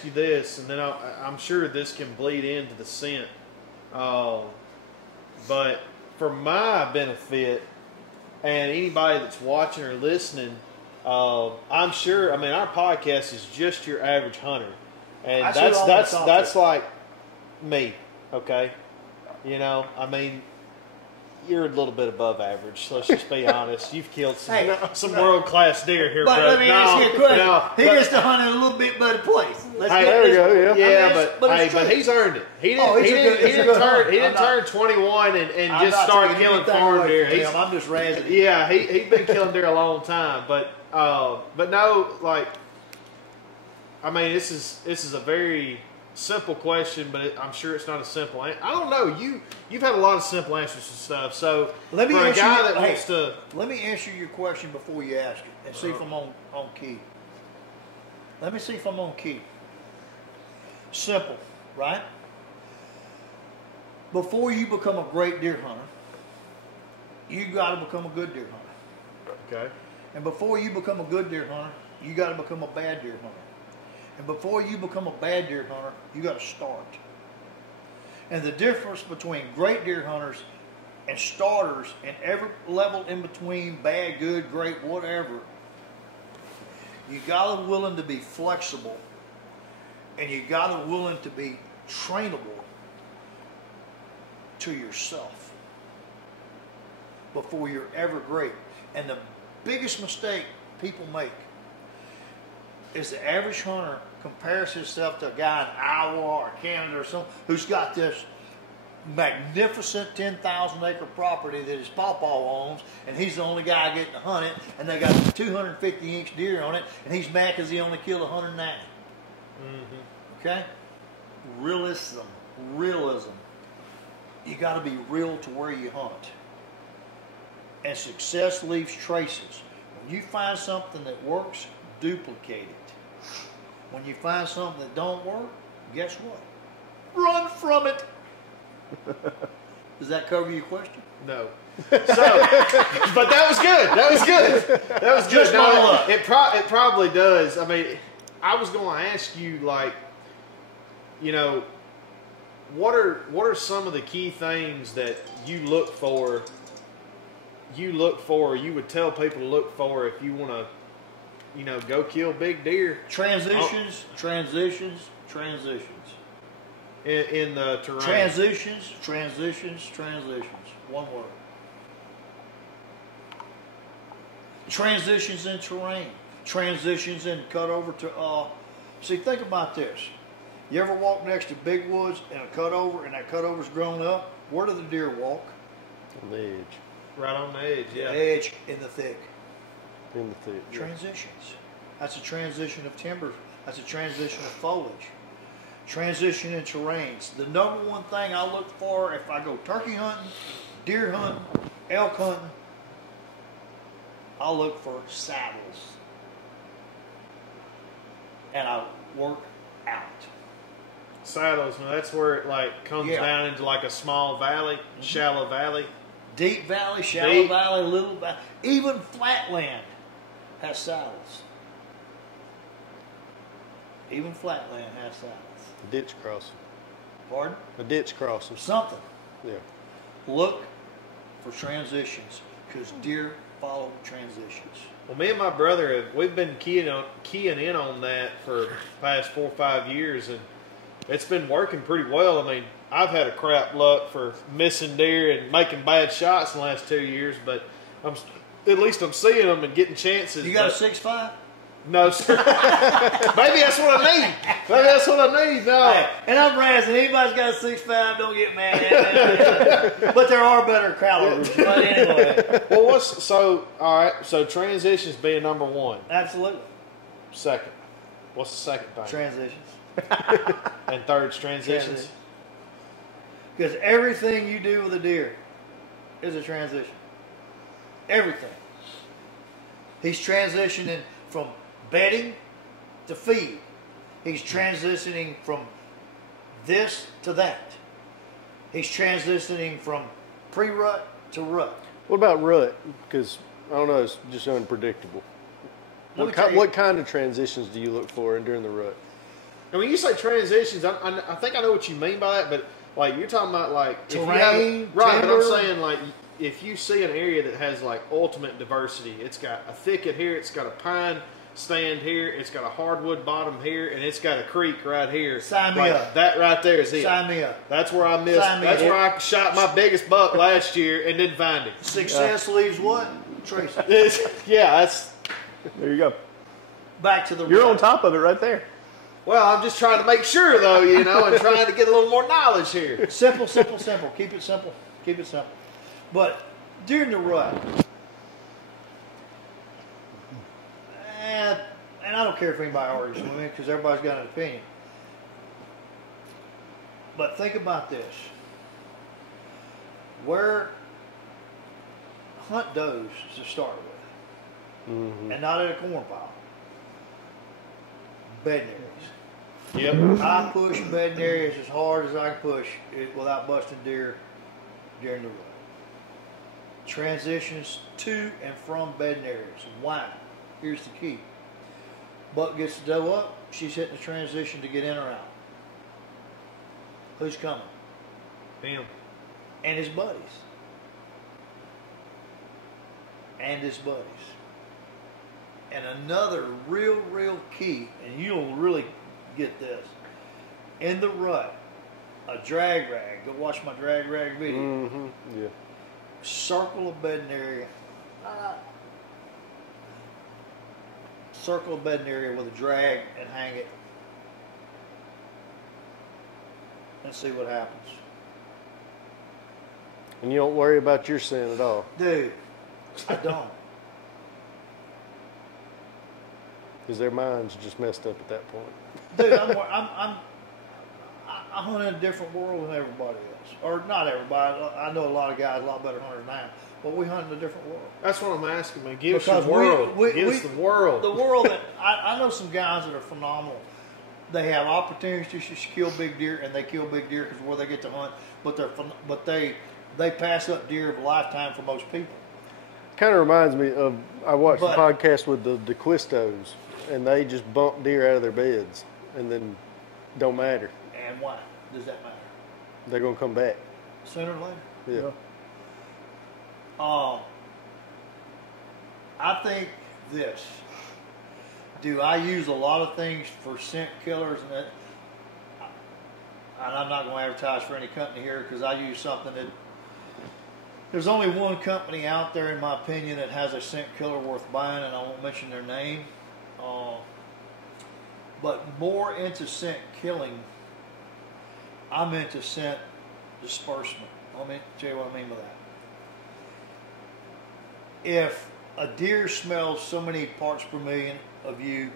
ask you this, and then I'm sure this can bleed into the scent. But for my benefit and anybody that's watching or listening, I'm sure. I mean, our podcast is just your average hunter, and that's like me. Okay, you know, I mean, you're a little bit above average. So let's just be honest. You've killed some world class deer here, but bro. let me ask you a question. He gets to hunt in a little bit better place. There we go. Yeah, but he's earned it. He didn't turn 21 and just start killing farm deer. I'm just razzing. Yeah, he's been killing deer a long time, but no, like, I mean, this is a very simple question, but I'm sure it's not a simple answer. I don't know. You've had a lot of simple answers and stuff. So let me answer your question before you ask it and see if I'm on key. Let me see if I'm on key. Simple, right? Before you become a great deer hunter, you got to become a good deer hunter. Okay. And before you become a good deer hunter, you got to become a bad deer hunter. And before you become a bad deer hunter, you got to start. And the difference between great deer hunters and starters and every level in between, bad, good, great, whatever, you got to be willing to be flexible, and you got to be willing to be trainable to yourself before you're ever great. And the biggest mistake people make is the average hunter compares himself to a guy in Iowa or Canada or something who's got this magnificent 10,000 acre property that his pawpaw owns, and he's the only guy getting to hunt it, and they got 250 inch deer on it, and he's mad because he only killed 190. Okay? Realism. You got to be real to where you hunt. And success leaves traces. When you find something that works, duplicate it. When you find something that don't work, guess what? Run from it. Does that cover your question? No. So, but that was good. That was good. Just no, it probably does. I mean, I was going to ask you, like, you know, what are some of the key things that you look for? You would tell people to look for if you want to, you know, go kill big deer. Transitions. In the terrain. Transitions. One word. Transitions in terrain. Transitions in cut over to, see, think about this. You ever walk next to big woods and a cutover, and that cutover's grown up? Where do the deer walk? On the edge. Right on the edge, yeah. The edge in the thick. In the thick. Transitions. That's a transition of timber. That's a transition of foliage. Transition in terrains. The number one thing I look for if I go turkey hunting, deer hunting, elk hunting, I look for saddles. And I work out. Saddles, now that's where it like comes down into like a small valley, shallow valley. Deep valley, shallow valley, little valley. Even flatland has saddles. Even flatland has saddles. A ditch crossing. Pardon? A ditch crossing. Something. Yeah. Look for transitions, because deer follow transitions. Well, me and my brother, we've been keying in on that for the past 4 or 5 years, and it's been working pretty well. I mean, I've had a crap luck for missing deer and making bad shots in the last 2 years, but at least I'm seeing them and getting chances. You got a 6.5? No, sir. Maybe that's what I need. No. Hey, and I'm razzing. Anybody's got a 6.5, don't get mad at me. But there are better calibers. But anyway. Well, so transitions being number one. Absolutely. Second. What's the second thing? Transitions. And third's transitions. Because everything you do with a deer is a transition. Everything. He's transitioning from bedding to feed. He's transitioning from this to that. He's transitioning from pre-rut to rut. What about rut? Because, I don't know, it's just unpredictable. What kind of transitions do you look for during the rut? And when you say transitions, I think I know what you mean by that, but like you're talking about like terrain, right? But I'm saying like if you see an area that has like ultimate diversity, it's got a thicket here, it's got a pine stand here, it's got a hardwood bottom here, and it's got a creek right here. Sign me up. That right there is it. Sign me up. That's where I missed. That's where I shot my biggest buck last year and didn't find him. Success leaves what? Tracy. Yeah, that's. There you go. Back to the. You're on top of it right there. Well, I'm just trying to make sure, though, you know, and trying to get a little more knowledge here. Simple, simple, simple. Keep it simple. Keep it simple. But during the rut, and I don't care if anybody argues with me because everybody's got an opinion. But think about this. Where hunt does to start with, and not at a corn pile. Bedding areas. Yep. I push bedding areas as hard as I can push it without busting deer during the rut. Transitions to and from bedding areas. Why? Here's the key. Buck gets the doe up, she's hitting the transition to get in or out. Who's coming? Him. And his buddies. And his buddies. And another real key, and you'll really get this. In the rut, a drag rag. Go watch my drag rag video. Yeah. Circle a bedding area. Circle a bedding area with a drag and hang it. And see what happens. And you don't worry about your scent at all. Dude, I don't. Because their minds just messed up at that point. Dude, I hunt in a different world than everybody else. Or not everybody. I know a lot of guys a lot better hunters than I am. But we hunt in a different world. That's what I'm asking, man. Give Because us the world. Give us the world. The world that I know some guys that are phenomenal. They have opportunities to kill big deer, and they kill big deer because where they get to hunt. But they pass up deer of a lifetime for most people. Kind of reminds me of, I watched a podcast with the DeQuistos, and they just bump deer out of their beds, and then don't matter. And why does that matter? They're going to come back. Sooner or later. Yeah. I think this. Do I use a lot of things for scent killers? And I'm not going to advertise for any company here because I use something that. There's only one company out there, in my opinion, that has a scent killer worth buying, and I won't mention their name. But more into scent killing, I'm into scent disbursement. Let me tell you what I mean by that. If a deer smells so many parts per million of you,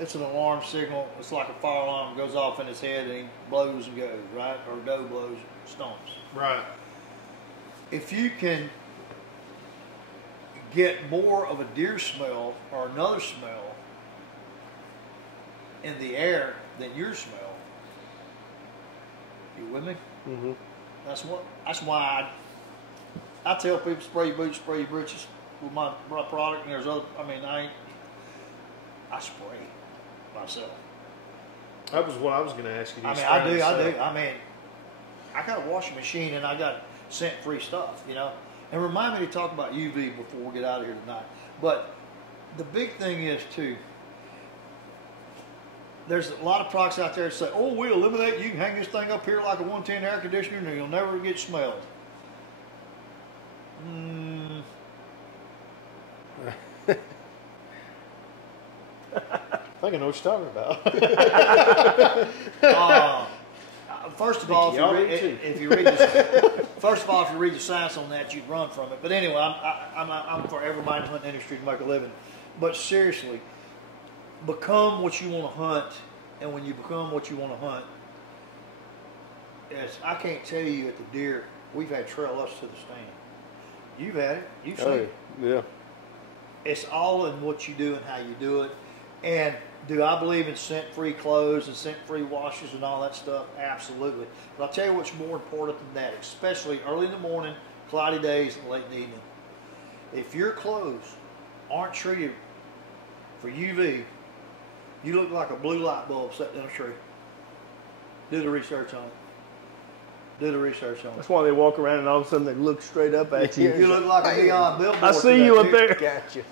it's an alarm signal. It's like a fire alarm goes off in his head and he blows and goes, right? Or doe blows, stomps. Right. If you can get more of a deer smell or another smell in the air than your smell, you with me? Mm-hmm. That's why I tell people spray your boots, spray your britches with my product, and there's other. I spray myself. That was what I was going to ask you. I do. I got a washing machine and I got scent-free stuff, you know. And remind me to talk about UV before we get out of here tonight. But the big thing is too. There's a lot of products out there that say, "Oh, we eliminate. You can hang this thing up here like a 110 air conditioner, and you'll never get smelled." I think I know what you're talking about. First of all, if you read the science on that, you'd run from it. But anyway, I'm for everybody in the hunting industry to make a living. But seriously, become what you want to hunt, and when you become what you want to hunt, I can't tell you at the deer, we've had trail us to the stand. You've had it. You've seen it. Yeah. It's all in what you do and how you do it. And do I believe in scent-free clothes and scent-free washes and all that stuff? Absolutely. But I'll tell you what's more important than that, especially early in the morning, cloudy days, and late in the evening. If your clothes aren't treated for UV, You look like a blue light bulb sitting in a tree. Do the research on it. Do the research on it. That's why they walk around and all of a sudden they look straight up at you. You look like a neon billboard. I see you up there. Gotcha.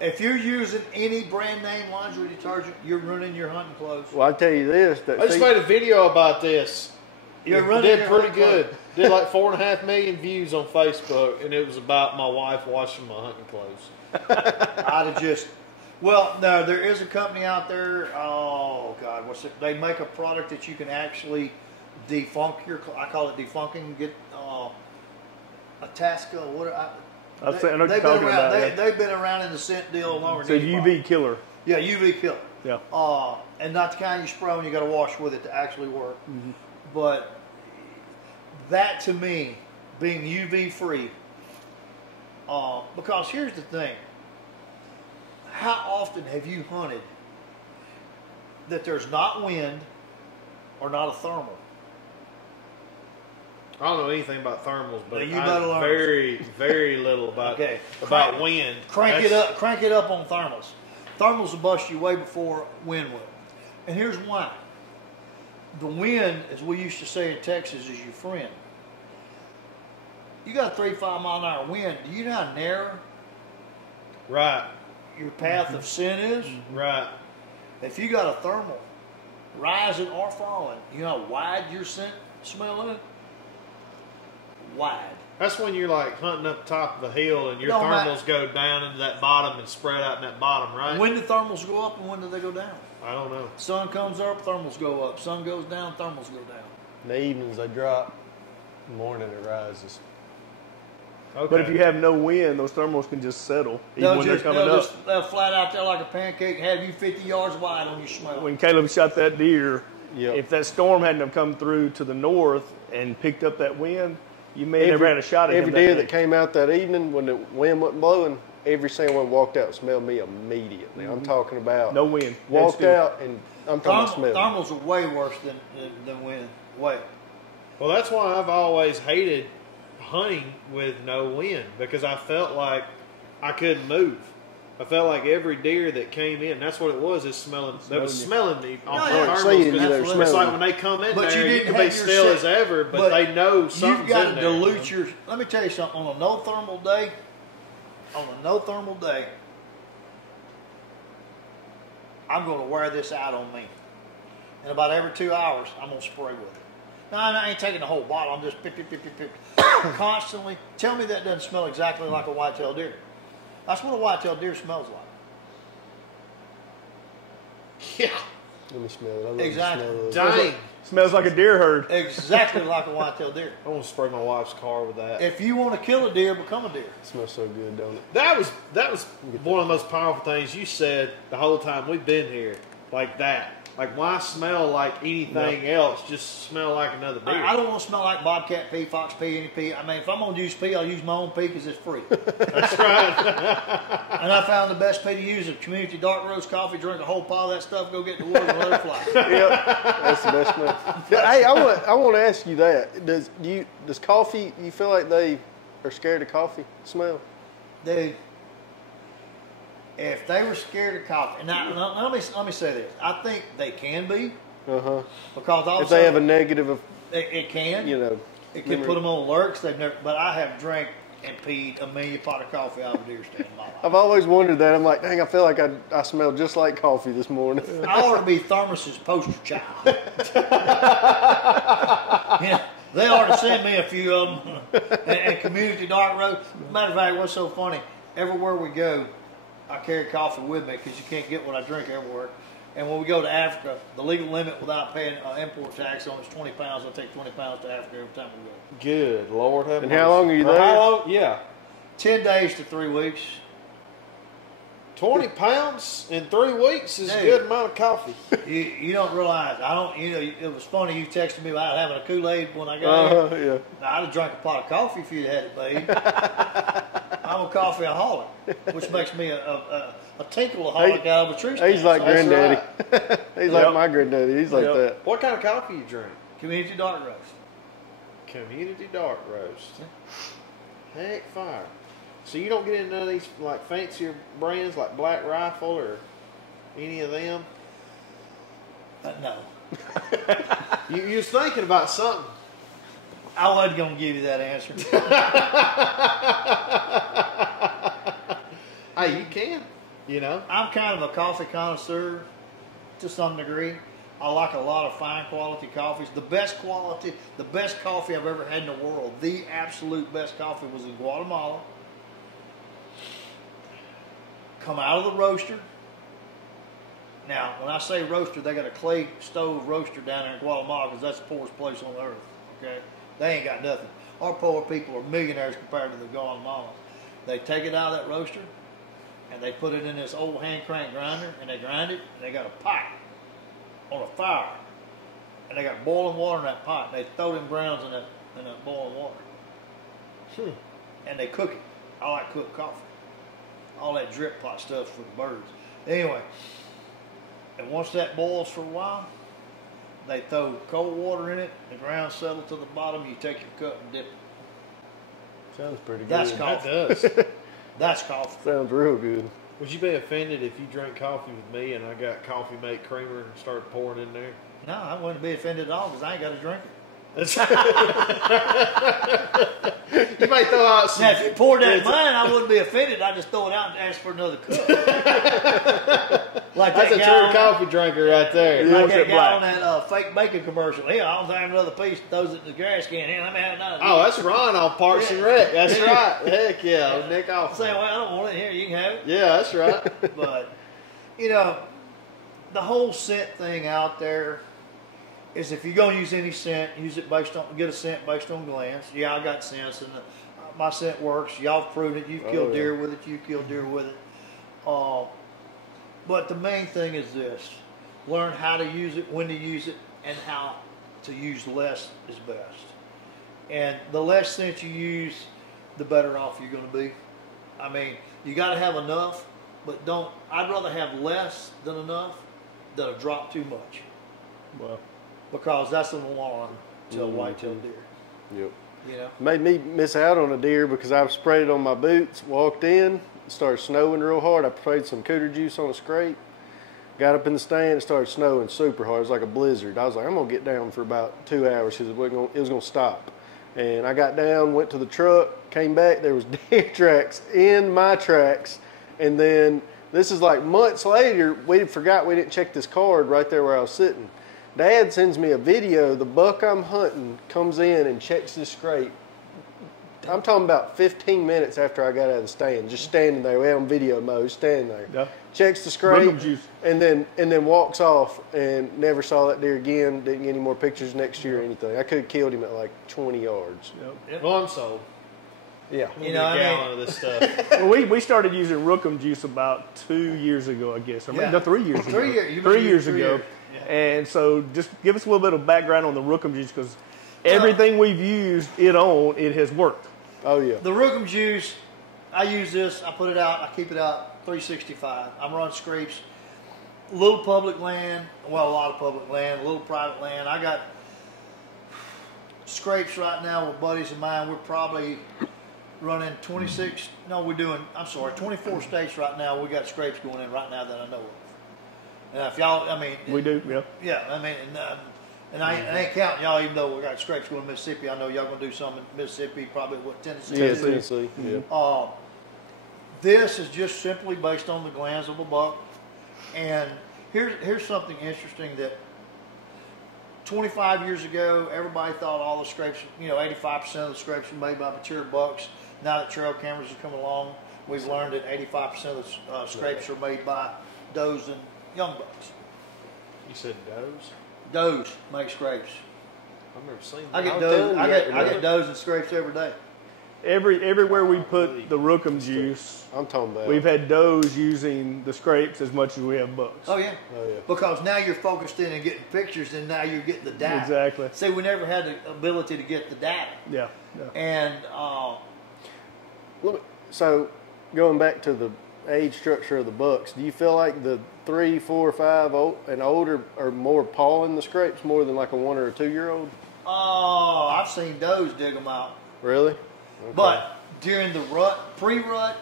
If you're using any brand name laundry detergent, you're ruining your hunting clothes. Well, I tell you this. I just made a video about this. You're It running did your pretty hunting good. clothes. Did like 4.5 million views on Facebook, and it was about my wife washing my hunting clothes. I'd have just. Well, no, there is a company out there. Oh God, what's it? They make a product that you can actually defunk your. I call it defunking. Get a Tasca. What? I know what you're talking about. They've been around in the scent deal longer. It's than a anybody. UV killer. Yeah, UV killer. Yeah. And not the kind you spray when you got to wash with it to actually work. Mm-hmm. But that to me, being UV free, because here's the thing. How often have you hunted that there's not wind or not a thermal? I don't know anything about thermals, but You I better know learn. very, very little about wind. Crank it up on thermals. Thermals will bust you way before wind will. And here's why. The wind, as we used to say in Texas, is your friend. You got a 35 mile an hour wind. Do you know how narrow Right. your path of scent is? Right. If you got a thermal rising or falling, you know how wide your scent smell is? Wide. That's when you're like hunting up top of a hill and your Don't thermals go down into that bottom and spread out in that bottom, right? When do thermals go up and when do they go down? I don't know. Sun comes up, thermals go up. Sun goes down, thermals go down. In the evenings they drop. In the morning it rises. Okay. But if you have no wind, those thermals can just settle even when they're coming up. They'll flat out there like a pancake, have you 50 yards wide on your smell. When Caleb shot that deer, Yep. if that storm hadn't have come through to the north and picked up that wind, you may have never had a shot at him. Every deer that came out that evening when the wind wasn't blowing, every single one walked out and smelled me immediately. I'm talking about No wind. walked out and I'm talking about smelling. Thermals are way worse than wind. Way. Well, that's why I've always hated hunting with no wind, because I felt like I couldn't move. I felt like every deer that came in, that's what it was, is smelling. They was smelling me on the yeah. thermals. It's like when they come in But there, you you didn't can be have your still set- as ever, but but they know something's You've got in to there. dilute your. Let me tell you something. On a no thermal day, I'm going to wear this out on me. And about every 2 hours, I'm going to spray with it. No, I ain't taking the whole bottle. I'm just pick. Constantly. Tell me that doesn't smell exactly like a whitetail deer. That's what a whitetail deer smells like. Yeah. Let me smell it. I love Exactly. the smell of it. Dang. Smells like a deer herd. Exactly like a whitetail deer. I want to spray my wife's car with that. If you want to kill a deer, become a deer. It smells so good, don't it? That was one of the most powerful things you said the whole time we've been here. Like that. Like, why smell like anything else? Just smell like another deer. I don't want to smell like bobcat pee, fox pee, any pee. I mean, if I'm going to use pee, I'll use my own pee because it's free. That's right. And I found the best pee to use is community dark roast coffee. Drink a whole pile of that stuff. Go get in the woods and let it fly. Yep, that's the best smell. Hey, I want to ask you that. Does coffee? You feel like they are scared of coffee smell? Dude, if they were scared of coffee, and now, let me say this. I think they can be. Because all of a If they sudden, have a negative, it can. you know, It can put them on alerts. They've never, but I have drank and peed a million pot of coffee out of a deer stand in my life. I've always wondered that. I'm like, dang, I feel like I smell just like coffee this morning. I ought to be Thermos's poster child. Yeah, they ought to send me a few of them. And community dark roast. Matter of fact, what's so funny? Everywhere we go, I carry coffee with me because you can't get what I drink everywhere. And when we go to Africa, the legal limit without paying import tax on is 20 pounds. I take 20 pounds to Africa every time we go. Good Lord have And mercy. how long are you For there? How long? Yeah. 10 days to 3 weeks. 20 pounds in 3 weeks is a Dude. good amount of coffee. You don't realize. It was funny you texted me about having a Kool-Aid when I got here. Yeah. Now, I'd have drank a pot of coffee if you'd had it, babe. I'm a coffeeaholic, which makes me a tinkleaholic out of a tree stand. He's like So that's granddaddy. right. He's like my granddaddy. He's like that. What kind of coffee you drink? Community dark roast. Community dark roast. Heck fire. So you don't get into none of these like fancier brands like Black Rifle or Any of them? No. You was thinking about something. I wasn't going to give you that answer. Hey, you can. You know. I'm kind of a coffee connoisseur to some degree. I like a lot of fine quality coffees. The best coffee I've ever had in the world, the absolute best coffee was in Guatemala. Come out of the roaster. Now, when I say roaster, they got a clay stove roaster down there in Guatemala because that's the poorest place on earth. Okay, they ain't got nothing. Our poor people are millionaires compared to the Guatemalans. They take it out of that roaster and they put it in this old hand crank grinder and they grind it and they got a pot on a fire and they got boiling water in that pot and they throw them grounds in that boiling water. And they cook it. I like cooked coffee. All that drip pot stuff for the birds. Anyway, and once that boils for a while, they throw cold water in it, the ground settles to the bottom, you take your cup and dip it. Sounds pretty good. That's coffee. That does. That's coffee. Sounds real good. Would you be offended if you drank coffee with me and I got coffee mate creamer and started pouring in there? No, I wouldn't be offended at all because I ain't got to drink it. You might throw out some. Now, if you poured that in mine, I wouldn't be offended. I'd just throw it out and ask for another cup. Like That's a true coffee drinker right there. Like that guy on that fake bacon commercial. Here, I'll have another piece, throws it in the trash can. Here, let me have another. Oh, that's Ron on Parks and Rec. That's right. Heck yeah. Nick off. Say, well, I don't want it. Here, you can have it. Yeah, that's right. But, you know, the whole scent thing out there is if you're going to use any scent, use it get a scent based on glands. Yeah, I got scents, and my scent works. Y'all have proven it. You've killed deer with it. You've killed deer with it. But the main thing is this. Learn how to use it, when to use it, and how to use less is best. And the less scent you use, the better off you're going to be. I mean, you got to have enough, but I'd rather have less than enough than a drop too much. Well, because that's an alarm to a whitetail deer. Yep. You know? Made me miss out on a deer because I sprayed it on my boots, walked in, it started snowing real hard. I sprayed some cooter juice on a scrape, got up in the stand, it started snowing super hard. It was like a blizzard. I was like, I'm going to get down for about 2 hours because it was going to stop. And I got down, went to the truck, came back, there was deer tracks in my tracks. And then this is like months later, we forgot we didn't check this card right there where I was sitting. Dad sends me a video. The buck I'm hunting comes in and checks this scrape. I'm talking about 15 minutes after I got out of the stand, just standing there. We had on video mode, standing there. Yeah. Checks the scrape, and then walks off and never saw that deer again. Didn't get any more pictures next year or anything. I could have killed him at like 20 yards. Yep. Well, I'm sold. Yeah. You know, a gallon of this stuff. Well, we started using Rookham juice about 2 years ago, I guess. Or maybe 3 years ago. 3 years ago. Yeah. And so just give us a little bit of background on the Rookham juice because everything we've used it has worked. Oh, yeah. The Rookham juice, I use this, I put it out, I keep it out 365. I'm running scrapes. A little public land, well, a lot of public land, a little private land. I got scrapes right now with buddies of mine. We're probably running 24 states right now. We got scrapes going in right now that I know of. And if y'all, I mean, we do, yeah. Yeah, I mean, and I ain't counting y'all, even though we got scrapes going to Mississippi. I know y'all gonna do some in Mississippi, probably Tennessee. Tennessee. Yeah. This is just simply based on the glands of a buck. And here's something interesting that 25 years ago, everybody thought all the scrapes, 85% of the scrapes were made by mature bucks. Now that trail cameras have come along, we've learned that 85% of the scrapes are made by does and young bucks. You said does? Does make scrapes. I've never seen that. I get does and scrapes every day. Everywhere we put the Rookham juice, I'm talking about. we've had does using the scrapes as much as we have bucks. Oh yeah. Because now you're focused in and getting pictures, and now you're getting the data. Exactly. See, we never had the ability to get the data. Yeah. And so going back to the age structure of the bucks, do you feel like the 3, 4, 5 and older are more pawing the scrapes more than like a 1 or a 2-year-old? Oh, I've seen does dig them out. Really? Okay. But during the rut, pre-rut,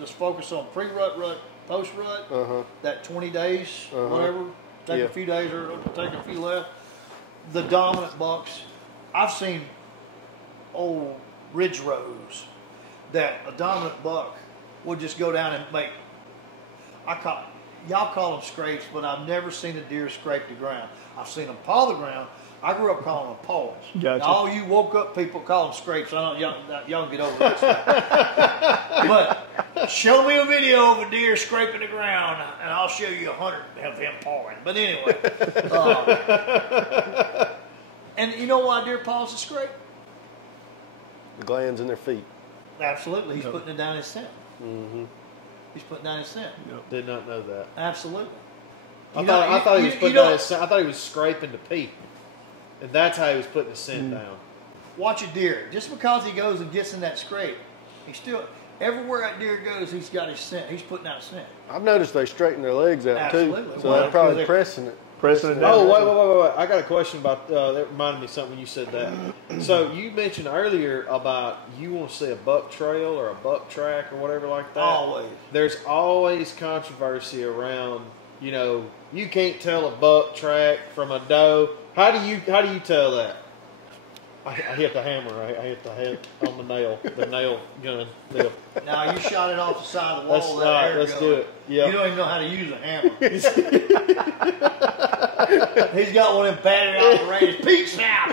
let's focus on pre-rut, rut, post rut, that 20 days, whatever, take a few days or take a few left. The dominant bucks, I've seen old ridge rows that a dominant buck will just go down and make. Y'all call them scrapes, but I've never seen a deer scrape the ground. I've seen them paw the ground. I grew up calling them paws. Gotcha. Now, all you woke up people call them scrapes. I don't y'all get over that stuff. But show me a video of a deer scraping the ground, and I'll show you 100 of him pawing. But anyway, and you know why deer paws a scrape? The glands in their feet. Absolutely, he's putting it down his scent. He's putting down his scent. Did not know that. Absolutely. I thought he was putting down his scent. I thought he was scraping the pee, and that's how he was putting the scent down. Watch a deer. Just because he goes and gets in that scrape, he's still everywhere that deer goes. He's got his scent. He's putting out scent. I've noticed they straighten their legs out Absolutely. too, so they're probably pressing it. Pressing it down. Oh, wait. I got a question about that. Reminded me of something when you said that. So you mentioned earlier about you want to see a buck trail or a buck track or whatever like that. Always. There's always controversy around. You know, you can't tell a buck track from a doe. How do you tell that? I hit the hammer. Right? I hit the head on the nail gun. Deal. Now you shot it off the side of the wall. Let's do it. Yeah. You don't even know how to use a hammer. He's got one of them battery operators. Peace now.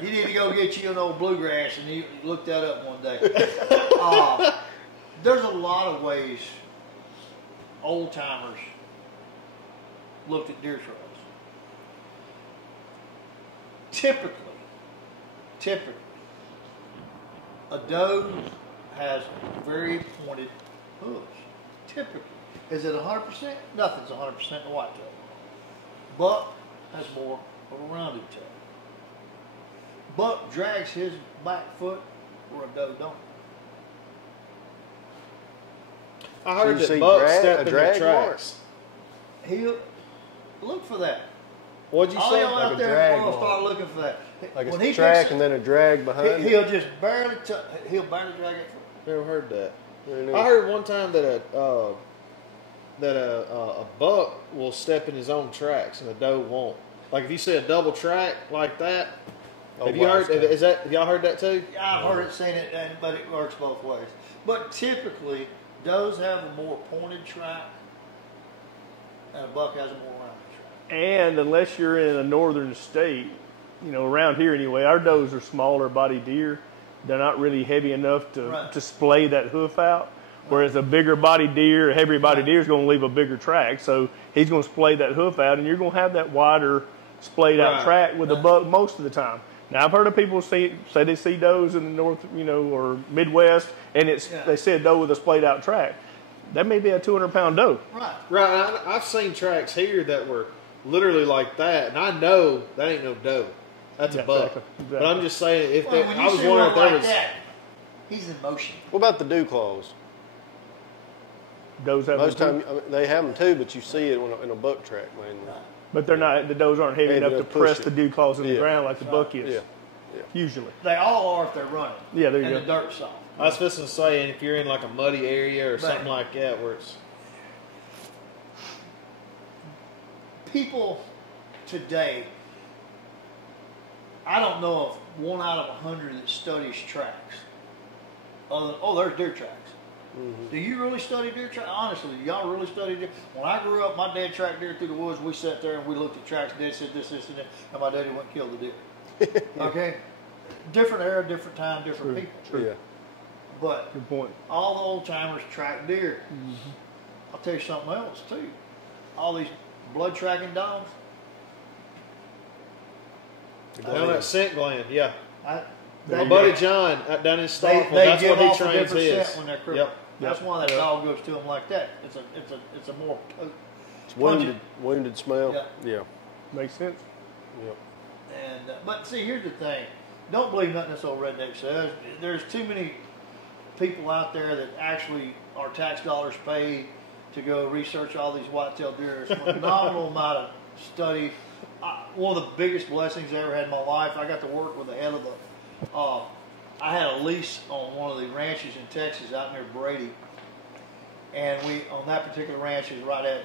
You need to go get you an old bluegrass, and you look that up one day. There's a lot of ways old timers looked at deer trails. Typically, a doe has very pointed hooves. Typically. Is it 100%? Nothing's 100% in a whitetail. Buck has more of a rounded tail. Buck drags his back foot where a doe don't. I heard that bucks step in the tracks. He'll look for that. What'd you All say? y'all out there will start looking for that. Like when a track and then a drag behind. He'll just barely drag it. Never heard that. I heard one time that a buck will step in his own tracks and a doe won't. Like if you see a double track like that, have y'all heard that too? Yeah, I've heard it, seen it, but it works both ways. But typically, does have a more pointed track, and a buck has a more rounded track. And unless you're in a northern state, you know, around here anyway, our does are smaller body deer. They're not really heavy enough to splay that hoof out. Whereas a bigger body deer, a heavier body deer is going to leave a bigger track. So he's going to splay that hoof out, and you're going to have that wider splayed out track with the buck most of the time. Now, I've heard of people say they see does in the north, you know, or Midwest, and they see a doe with a splayed out track. That may be a 200-pound doe. Right. I've seen tracks here that were literally like that, and I know that ain't no doe. That's a buck. Exactly. But I'm just saying, I was wondering if there was. He's in motion. What about the dew claws? Does have most time they have them too, but you see it in a buck track mainly. But they're not. The does aren't heavy enough to press the dew claws in the ground like the buck is. Yeah. Usually. They all are if they're running. Yeah, there you go. And the dirt's soft. I was supposed to say, if you're in like a muddy area or something like that, where it's people today. I don't know of 1 out of 100 that studies tracks. There's deer tracks. Mm-hmm. Do you really study deer tracks? Honestly, do y'all really study deer? When I grew up, my dad tracked deer through the woods. We sat there and we looked at tracks. Dad said this, and that, and my daddy went and killed the deer. Okay? Different era, different time, different people. True. Yeah. But good point. All the old timers track deer. Mm-hmm. I'll tell you something else, too. All these blood tracking dogs. That scent gland, yeah. My buddy John down in Starkville, that's what he trains his. When they're crippled. Yep. That's why that dog goes to them like that. It's a more wounded smell. Yeah. Makes sense. Yep. And but see, here's the thing: don't believe nothing this old redneck says. There's too many people out there that actually are tax dollars paid to go research all these whitetail deer. It's a phenomenal amount of study. One of the biggest blessings I ever had in my life. I got to work with the head of the. I had a lease on one of the ranches in Texas out near Brady, And we, on that particular ranch, is right at,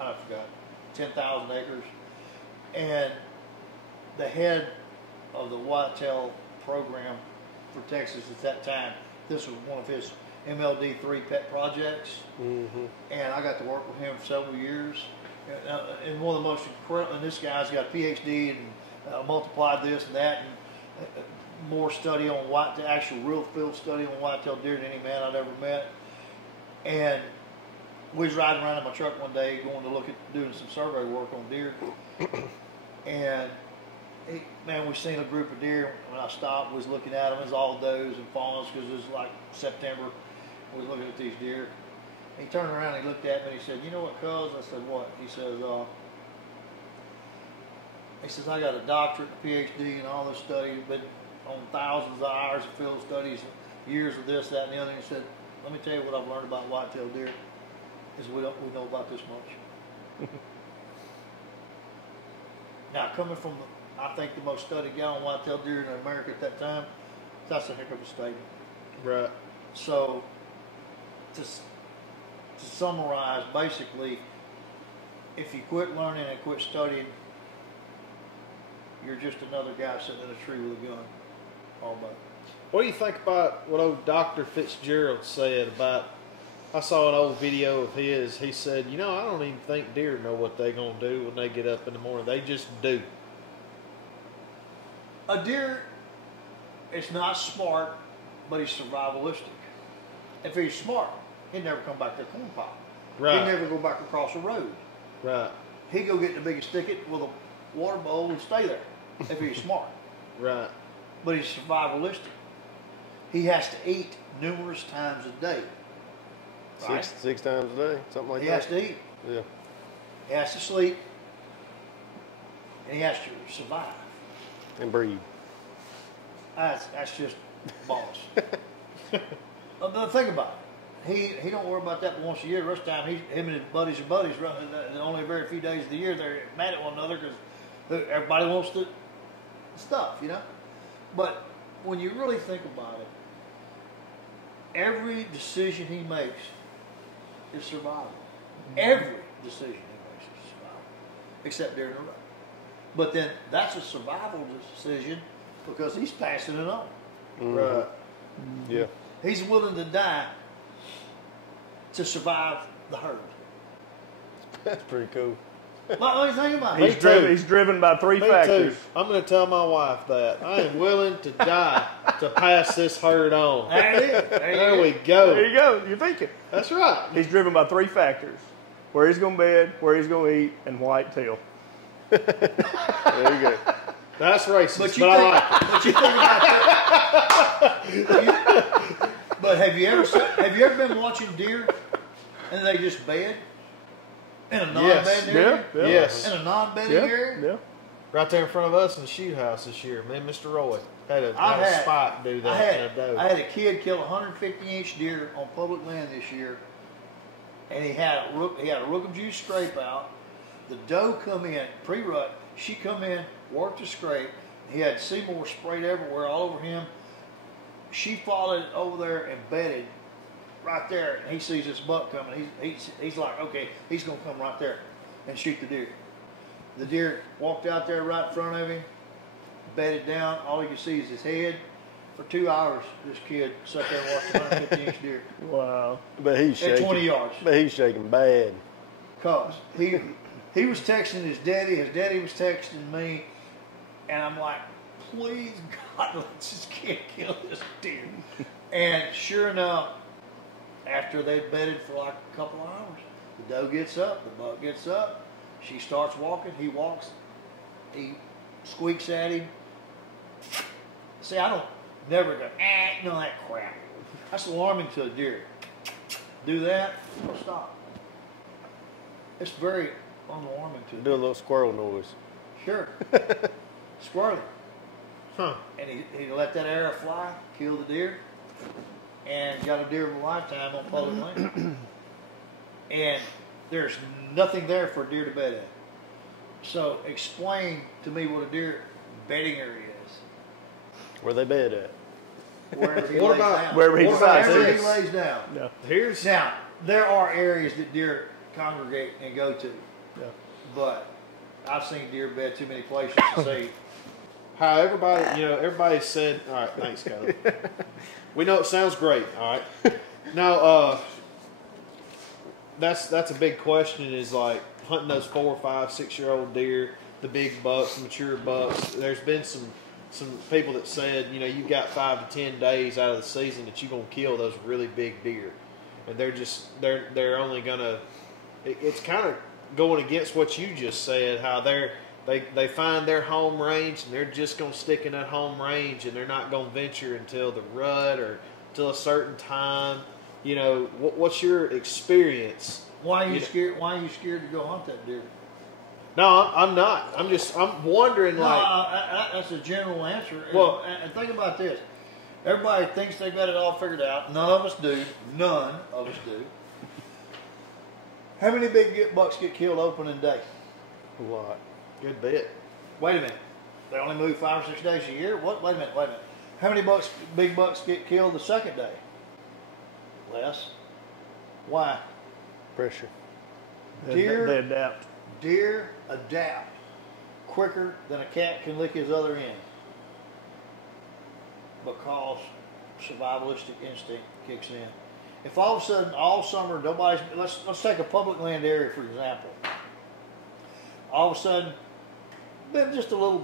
I forgot, 10,000 acres. And the head of the whitetail program for Texas at that time, this was one of his MLD3 pet projects. And I got to work with him for several years. And one of the most incredible, and this guy's got a PhD and multiplied this and that, and more study on the actual real field study on whitetail deer than any man I'd ever met. And we was riding around in my truck one day going to look at doing some survey work on deer. And we seen a group of deer. When I stopped, we was looking at them. It was all does and fawns because it was like September. We was looking at these deer. And he turned around and he looked at me and he said, "You know what, cuz?" I said, "What?" He says, "I got a doctorate, a PhD, and all this study, been on thousands of hours of field studies, years of this, that, and the other." And he said, "Let me tell you what I've learned about whitetail deer is we know about this much." Now, coming from, I think, the most studied guy on whitetail deer in America at that time, that's a heck of a statement. Right. So, to summarize, basically, if you quit learning and quit studying, you're just another guy sitting in a tree with a gun all day. What do you think about what old Dr. Fitzgerald said about, I saw an old video of his, he said, I don't even think deer know what they're going to do when they get up in the morning. They just do. A deer is not smart, but he's survivalistic. If he's smart, he'd never come back to the corn pile. Right. He'd never go back across the road. Right. He'd go get the biggest thicket with a water bowl and stay there if he's smart. Right. But he's survivalistic. He has to eat numerous times a day. Right? Six times a day, something like that. He has to eat. Yeah. He has to sleep. And he has to survive. And breathe. That's just boss. But think about it. He don't worry about that but once a year. The rest of the time, him and his buddies are buddies. Only a very few days of the year they're mad at one another because everybody wants the stuff, But when you really think about it, every decision he makes is survival. Every decision he makes is survival, except during the rut. But then that's a survival decision because he's passing it on. Right. Yeah. He's willing to die to survive the herd. That's pretty cool. What do you think about it? He's driven by three factors. Too. I'm going to tell my wife that. I am willing to die to pass this herd on. There it is. There we go. There you go. You're thinking. That's right. He's driven by three factors: where he's going to bed, where he's going to eat, and whitetail. There you go. That's racist, But I like it. But you think about that. But have you ever been watching deer and they just bed in a non-bedding area? Yeah. Yes. In a non-bedding Yeah. area? Yeah. Right there in front of us in the shoot house this year. Me and Mr. Roy had a spot do that. I had a kid kill a 150-inch deer on public land this year, and he had a rook of juice scrape out. The doe come in pre-rut. She come in, worked the scrape. He had Seymour sprayed everywhere, all over him. She followed over there and bedded right there, and he sees this buck coming. He's like, okay, he's gonna come right there and shoot the deer. The deer walked out there right in front of him, bedded down. All you could see is his head. For 2 hours, this kid sat there and watched a 150-inch deer. Wow. But he's shaking. At 20 yards. But he's shaking bad. Cause he was texting his daddy was texting me, and I'm like, please God, let this kid kill this deer. And sure enough, after they bedded for like a couple of hours, the doe gets up, the buck gets up, she starts walking, he walks, he squeaks at him. See, I don't never go, none of that crap. That's alarming to a deer. Do that, it'll stop. It's very unalarming to a Do a deer. little squirrel noise. Sure. Squirrely. Huh. And he let that arrow fly, killed the deer, and got a deer of a lifetime on public land. And there's nothing there for a deer to bed at. So explain to me what a deer bedding area is. Where they bed at? Wherever he What lays about- down. Wherever he Wherever decides he to. lays down. Yeah. Here's Now, there are areas that deer congregate and go to, but I've seen deer bed too many places to say. How everybody said, all right, thanks, Caleb. We know it sounds great, all right. Now, that's a big question, is like hunting those 4, 5, 6-year-old deer, the big bucks, the mature bucks. There's been some people that said, you've got 5 to 10 days out of the season that you're going to kill those really big deer. And they're only going to, it's kind of going against what you just said, how they find their home range and they're just going to stick in that home range and they're not going to venture until the rut or till a certain time. What's your experience? Why are you scared? Why are you scared to go hunt that deer? No, I'm not. I'm wondering, that's a general answer. Well, and think about this. Everybody thinks they got it all figured out. None of us do. None of us do. How many big bucks get killed opening day? A lot. Good bit. Wait a minute. They only move 5 or 6 days a year? What? Wait a minute. How many big bucks get killed the second day? Less. Why? Pressure. Deer, they adapt. Deer adapt quicker than a cat can lick his other end, because survivalistic instinct kicks in. If all of a sudden, all summer, nobody's, let's take a public land area for example. All of a sudden, been just a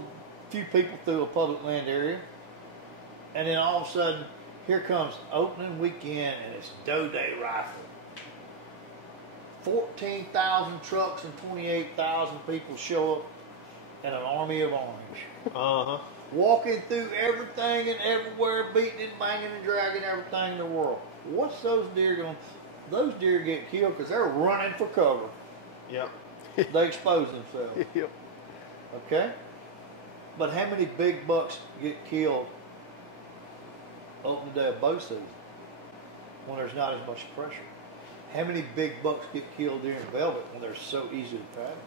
few people through a public land area, and then all of a sudden, here comes opening weekend, and it's doe day rifle. 14,000 trucks and 28,000 people show up in an army of orange. Walking through everything and everywhere, beating and banging and dragging everything in the world. What's those deer going? Those deer get killed because they're running for cover. Yep. They expose themselves. Yep. Okay? But how many big bucks get killed opening day of bow season when there's not as much pressure? How many big bucks get killed during velvet when they're so easy to pattern?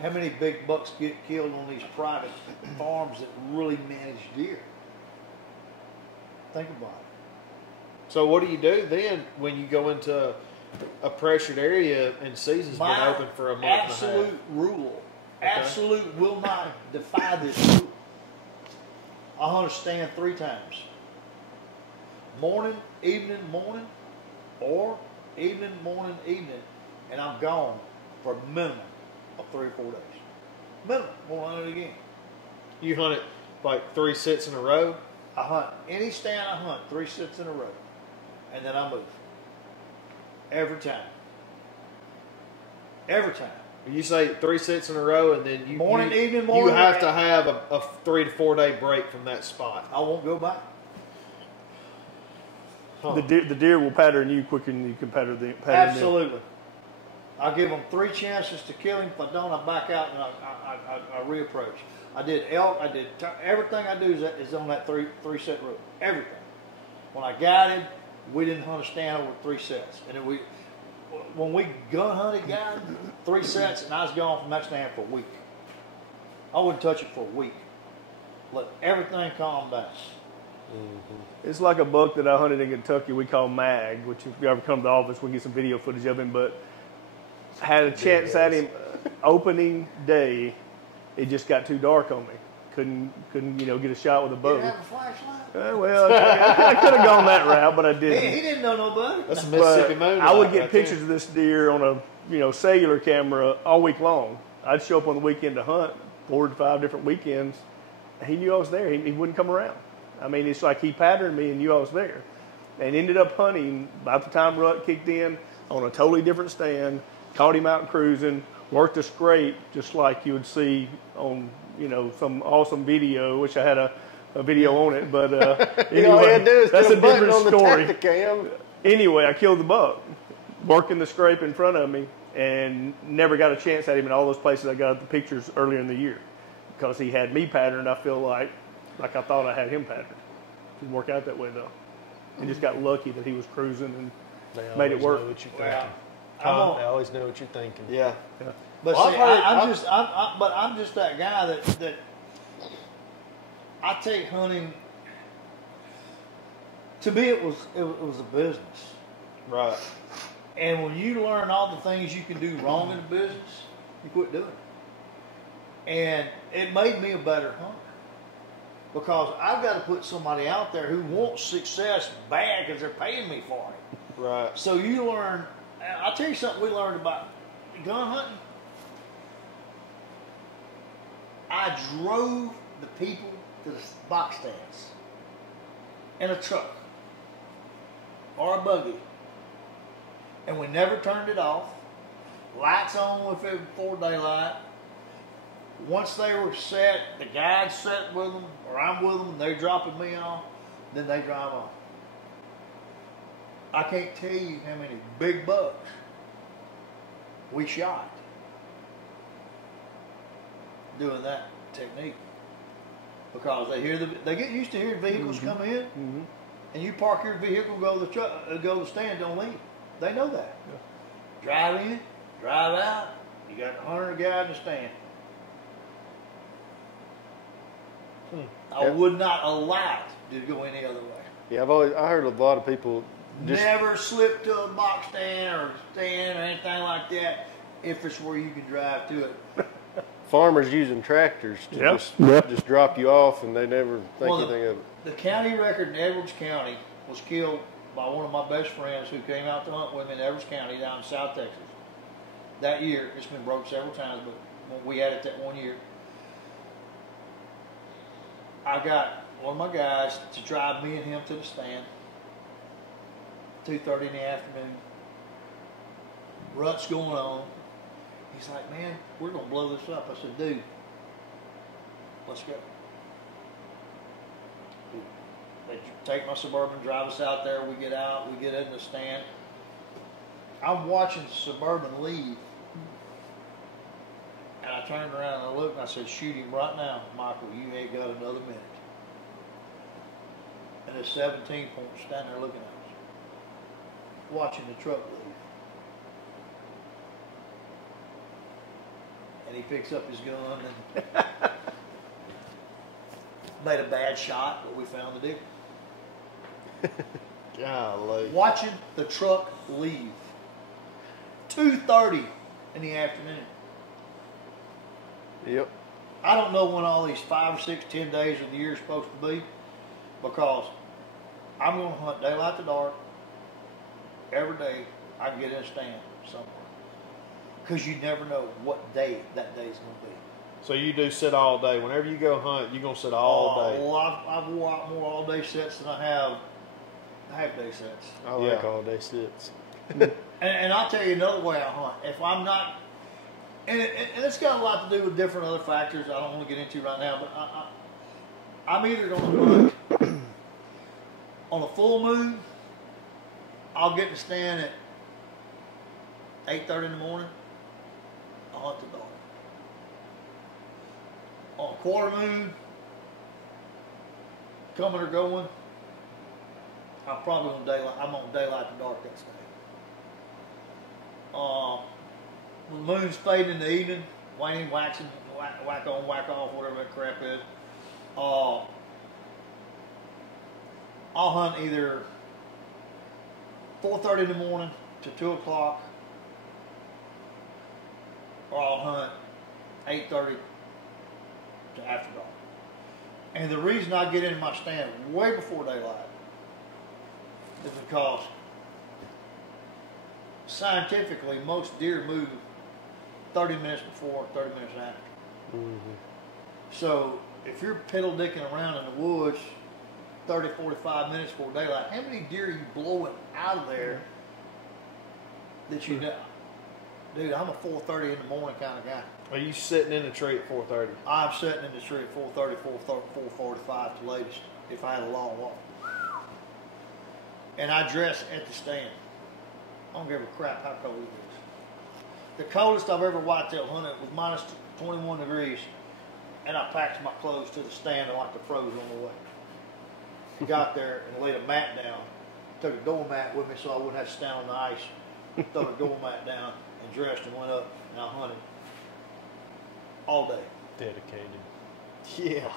How many big bucks get killed on these private farms that really manage deer? Think about it. So what do you do then when you go into a pressured area and season's been open for a month and a half? Absolute rule. Okay. Absolute will not defy this rule. I understand 3 times. Morning, evening, morning, or evening, morning, evening, and I'm gone for a minimum of 3 or 4 days. Minimum. Won't hunt it again. You hunt it like 3 sits in a row? I hunt any stand I hunt 3 sits in a row, and then I move. Every time. Every time. You say 3 sits in a row, and then evening, morning. You have to have a 3 to 4 day break from that spot. I won't go back. Huh. The deer will pattern you quicker than you can pattern them. Absolutely. I'll give them 3 chances to kill him. If I don't, I back out and I reapproach. I did elk. I did everything I do is on that 3 set rule. Everything. When I guided, we didn't hunt a stand over 3 sets, and then when we gun hunted guided 3 sets, and I was gone from that stand for a week. I wouldn't touch it for a week. Let everything calm down. Mm-hmm. It's like a buck that I hunted in Kentucky we call Mag, which if you ever come to the office, we can get some video footage of him, but had a chance at him opening day. It just got too dark on me. Couldn't get a shot with a bow. You didn't have a flashlight? Well, I could have gone that route, but I didn't. He didn't know nobody. That's a Mississippi moon. I would get pictures of this deer on a cellular camera all week long. I'd show up on the weekend to hunt 4 to 5 different weekends. He knew I was there. He wouldn't come around. I mean, it's like he patterned me and knew I was there. And ended up hunting, by the time rut kicked in, on a totally different stand, caught him out cruising, worked a scrape just like you would see on, some awesome video. Wish I had a video on it, but anyway, that's a different story. Anyway, I killed the buck, working the scrape in front of me, and never got a chance at him in all those places I got the pictures earlier in the year. Because he had me patterned, I feel like I thought I had him patterned. It didn't work out that way, though. And just got lucky that he was cruising and made it work. Know what you're thinking. They always know what you're thinking. Yeah. But Well, see, I'm just that guy that I take hunting. To me, it was a business. Right. And when you learn all the things you can do wrong in the business, you quit doing it. And it made me a better hunter. Because I've got to put somebody out there who wants success bad because they're paying me for it. Right. So you learn, I'll tell you something we learned about gun hunting. I drove the people to the box stands in a truck or a buggy. And we never turned it off. Lights on if it was before daylight. Once they were set, the guide's set with them, or I'm with them, and they're dropping me off, then they drive off. I can't tell you how many big bucks we shot doing that technique. Because they get used to hearing vehicles come in, and you park your vehicle, go to the stand, don't leave. They know that. Yeah. Drive in, drive out. You got the hunter and the guy in the stand. I would not allow it to go any other way. Yeah, I heard a lot of people never slip to a box stand or stand or anything like that if it's where you can drive to it. Farmers using tractors to just drop you off, and they never think anything of it. The county record in Edwards County was killed by one of my best friends who came out to hunt with me in Edwards County down in South Texas. That year, it's been broke several times, but we had it that one year. I got one of my guys to drive me and him to the stand, 2:30 in the afternoon. Rut's going on. He's like, man, we're going to blow this up. I said, dude, let's go. They take my Suburban, drive us out there. We get out. We get in the stand. I'm watching the Suburban leave. And I turned around and I looked and I said, shoot him right now, Michael. You ain't got another minute. And there's 17 points standing there looking at us, watching the truck leave. And he picks up his gun and made a bad shot, but we found the deer. Golly. Watching the truck leave. 2:30 in the afternoon. Yep. I don't know when all these 5 or 6, 10 days of the year are supposed to be, because I'm going to hunt daylight to dark every day. I can get in a stand somewhere, because you never know what day that day is going to be. So you do sit all day. Whenever you go hunt, you're going to sit all day. Well, I've wore out more all-day sets than I have half-day sets. I like all-day sits. And I'll tell you another way I hunt. If I'm not... And it's got a lot to do with different other factors I don't want to get into right now, but I'm either going to hunt on a full moon. I'll get in the stand at 8:30 in the morning. I'll hunt the dark. On a quarter moon, coming or going, I'm probably on daylight. I'm on daylight to dark that day. When the moon's fading in the evening, waning, waxing, whack on, whack off, whatever that crap is, I'll hunt either 4:30 in the morning to 2 o'clock, or I'll hunt 8:30 to after dark. And the reason I get in my stand way before daylight is because scientifically most deer move 30 minutes before, 30 minutes after. Mm-hmm. So if you're piddle dicking around in the woods 30, 45 minutes before daylight, how many deer are you blowing out of there that you know? Dude, I'm a 4:30 in the morning kind of guy. Are you sitting in the tree at 4:30? I'm sitting in the tree at 4:30, 4:45 to latest if I had a long walk. And I dress at the stand. I don't give a crap how cold it is. The coldest I've ever whitetail hunted was minus 21 degrees, and I packed my clothes to the stand and like the froze on the way. Got there and laid a mat down. Took a doormat with me so I wouldn't have to stand on the ice. Threw a doormat down and dressed and went up, and I hunted all day. Dedicated. Yeah.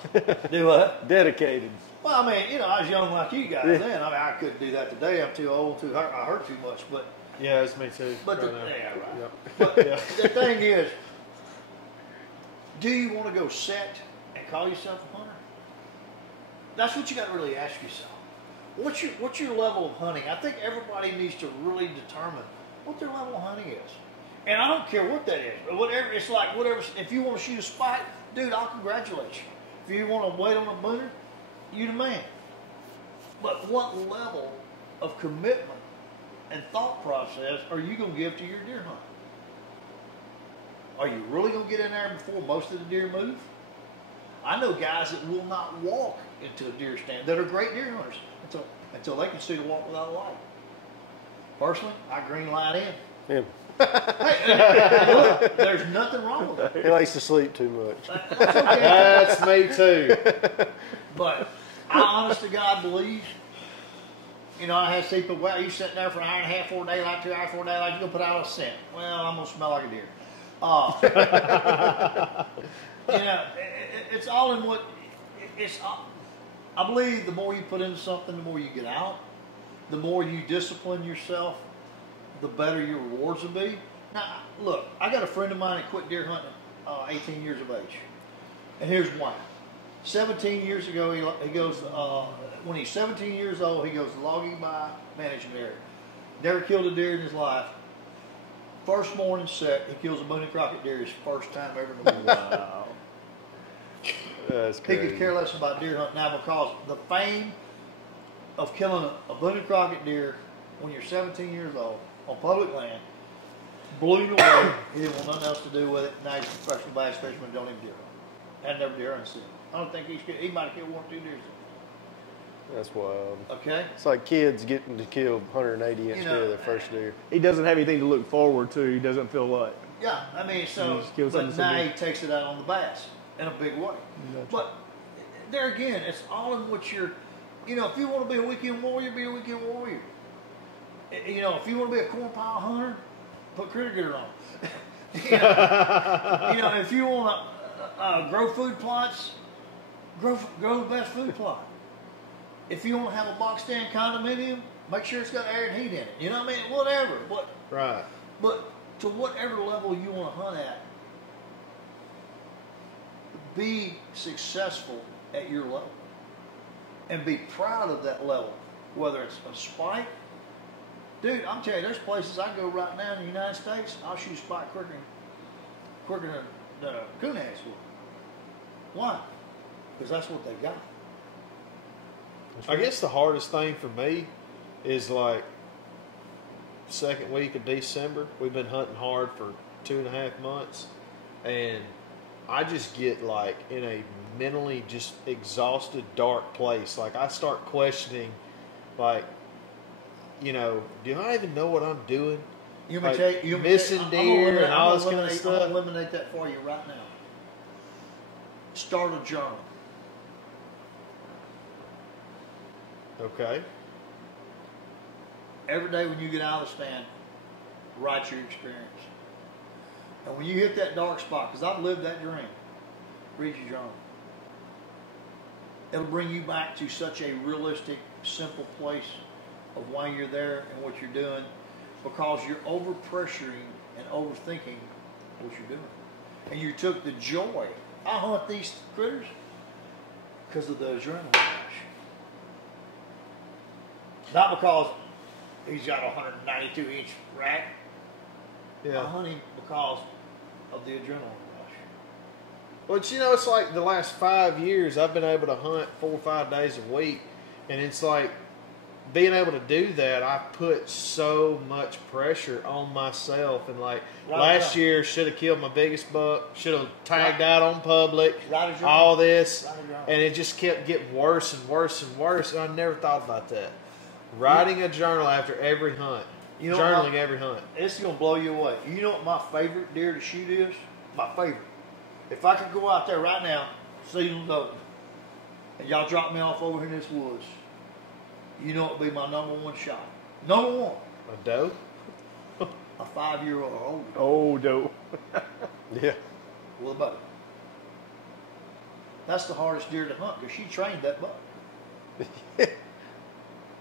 Do what? Dedicated. Well, I mean, I was young like you guys then. I mean, I couldn't do that today. I'm too old, I hurt too much. But Yeah, it's me too. But right the, now. yeah, right. Yep. But Yeah. the thing is, do you want to go set and call yourself a hunter? That's what you got to really ask yourself. What's your level of hunting? I think everybody needs to really determine what their level of hunting is. And I don't care what that is. Whatever it's like, whatever. If you want to shoot a spike, dude, I'll congratulate you. If you want to wait on a booner, you the man. But what level of commitment and thought process are you going to give to your deer hunt? Are you really going to get in there before most of the deer move? I know guys that will not walk into a deer stand that are great deer hunters until they can see the walk without a light. Personally, I green light in. Yeah. Hey, look, there's nothing wrong with it. He likes to sleep too much. That's okay. That's me too. But I honest to God believe, you know, I have people, well, you sitting there for an hour and a half, 4 daylight, 2 hours, 4 daylight, you're going to put out a scent. Well, I'm going to smell like a deer. You know, it's all in what, I believe the more you put into something, the more you get out. The more you discipline yourself, the better your rewards will be. Now, look, I got a friend of mine that quit deer hunting at 18 years of age. And here's why. 17 years ago, he goes, when he's 17 years old, he goes to logging by management area. Never killed a deer in his life. First morning set, he kills a Boone Crockett deer his first time ever in the morning. Wow. That's He crazy. could care less about deer hunting now because the fame of killing a Boone Crockett deer when you're 17 years old on public land blew him away. He didn't want nothing else to do with it. Now he's a professional bass fisherman, don't even deer hunt. Had never deer hunted since. I don't think he might have killed 1 or 2 deer. That's wild. Okay? It's like kids getting to kill 180 inch deer their first deer. He doesn't have anything to look forward to. He doesn't feel like. Yeah, I mean, so, just kills but something now simple. he takes it out on the bass in a big way. Gotcha. But there again, it's all in what you're, you know, if you want to be a weekend warrior, be a weekend warrior. You know, if you want to be a corn pile hunter, put critter gear on. You know, if you want to grow food plots, grow the best food plot. If you want to have a box stand condominium, make sure it's got air and heat in it. You know what I mean? Whatever. Right. But to whatever level you want to hunt at, be successful at your level. And be proud of that level. Whether it's a spike. Dude, I'm telling you, there's places I go right now in the United States, I'll shoot a spike quicker than the coon has would. Why? Because that's what they got. I guess the hardest thing for me is like second week of December. We've been hunting hard for 2.5 months, and I just get like in a mentally just exhausted, dark place. Like I start questioning, like, you know, do I even know what I'm doing? You Like, may take missing deer and all this kind of I'm stuff. going to eliminate that for you right now. Start a journal. Okay. Every day when you get out of the stand, write your experience. And when you hit that dark spot, because I've lived that dream, read your journal. It'll bring you back to such a realistic, simple place of why you're there and what you're doing, because you're over-pressuring and overthinking what you're doing. And you took the joy. I hunt these critters because of the adrenaline rush. Not because he's got a 192-inch rack. Yeah. I hunt him because of the adrenaline rush. But you know, it's like the last 5 years I've been able to hunt 4 or 5 days a week, and it's like being able to do that, I put so much pressure on myself. And like last year, should have killed my biggest buck, should have tagged out on public, all this, and it just kept getting worse and worse and worse. And I never thought about that. Writing a journal after every hunt, You know journaling what, every hunt. This is going to blow you away. You know what my favorite deer to shoot is? My favorite. If I could go out there right now, season's open, and y'all drop me off over here in this woods, you know what would be my #1 shot? Number one. A doe? A 5-year-old or older. Oh, dope. Yeah. With a bow. That's the hardest deer to hunt because she trained that buck.